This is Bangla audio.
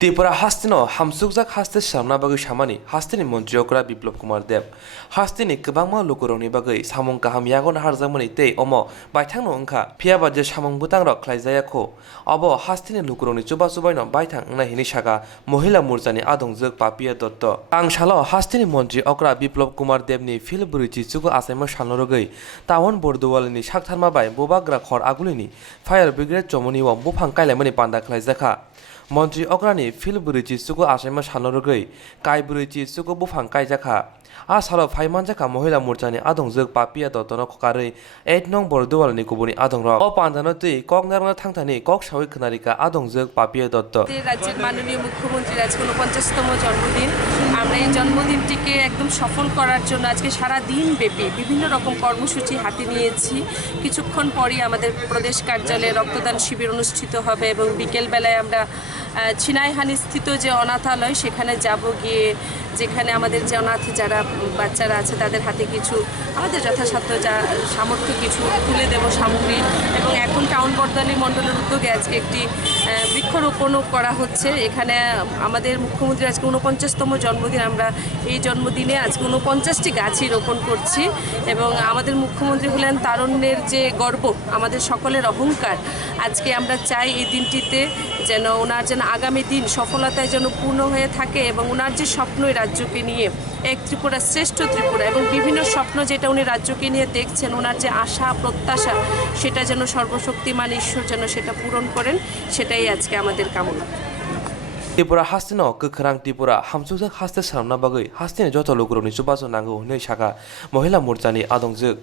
त्रिपुरा हास्टेनो हामसुकजाक हास्ते सामना बागै सामानि हास्तेनि मन्त्रि अक्रा बिप्लब कुमार देव हास्तेनि गोबांमा लोकरनि बागै सामं काहाम यागन हारजामनि ते अमो बायथांनो ओंखा फियाबाजे सामं बुतां रक ख्लाइजायाखो अबो हास्तेनि लोकरनि चुबा चुबाइनो बायथां नाहिनि सागा महिला मोर्चानि आदंजोक पापिया दत्त आंसालो हास्तेनि मन्त्रि अक्रा बिप्लब कुमार देवनि फिल ब्रुइचिचुकु आसाइमा सानरगै टाउन बर्दवालनि साकथारमा बाय बोबाग्रा खर आगुलिनि फायार ब्रिगेड चमनि व बुफां काइलाइमानि पान्दा ख्लाइजाखा मन्त्रि अक्रानि फिल ब्रुइचिचुकु आसाइमा सानरगै काइ ब्रुइचिचुकु बुफां काइजाखा आ सालो फाइमानजाखा महिला मोर्चानि आदंजोक पापिया दत्तनो खकारै 8 नं बर्दवालनि गुबुनि आदंर अ पान्दानो तुइ কক नारना थांथानि কক सावै खोनारिका आदंजोक पापिया दत्त রাজ্যের মাননীয় মুখ্যমন্ত্রীর আজকে 49তম জন্মদিন আমরা এই জন্মদিনটিকে একদম সফল করার জন্য আজকে সারা দিন ব্যাপী বিভিন্ন রকম কর্মসূচি হাতে নিয়েছি কিছুক্ষণ পরই আমাদের প্রদেশ কার্যালয়ে রক্তদান শিবির অনুষ্ঠিত হবে এবং বিকেল বেলায় আমরা ছিনাইহানি স্থিত যে অনাথালয় সেখানে যাব গিয়ে যেখানে আমাদের যে অনাথ যারা বাচ্চারা আছে তাদের হাতে কিছু আমাদের যথাসাধ্য যা সামর্থ্য কিছু তুলে দেব সামগ্রী এবং এখন টাউন বর্দোয়ালি মণ্ডলের উদ্যোগে আজকে একটি বৃক্ষরোপণও করা হচ্ছে এখানে আমাদের মুখ্যমন্ত্রীর আজকে 49তম জন্মদিন আমরা এই জন্মদিনে আজকে 49টি গাছই রোপণ করছি এবং আমাদের মুখ্যমন্ত্রী হলেন তারুণ্যের যে গর্ব আমাদের সকলের অহংকার আজকে আমরা চাই এই দিনটিতে যেন ওনার যেন আগামী দিন সফলতায় যেন পূর্ণ হয়ে থাকে এবং ওনার যে স্বপ্ন রাজ্যকে নিয়ে এক ত্রিপুরা শ্রেষ্ঠ ত্রিপুরা এবং বিভিন্ন স্বপ্ন যেটা উনি রাজ্যকে নিয়ে দেখছেন ওনার যে আশা প্রত্যাশা সেটা যেন সর্বশক্তিমান ঈশ্বর যেন সেটা পূরণ করেন সেটাই আজকে আমাদের কামনা त्रिपुरा हास्तेनो गोख्रां त्रिपुरा हामसुकजाक हास्ते सामना बागै हास्तेनि जत लोकरनि चुबाजो नांगौ हनै सागा महिला मोर्चानि आदंजोक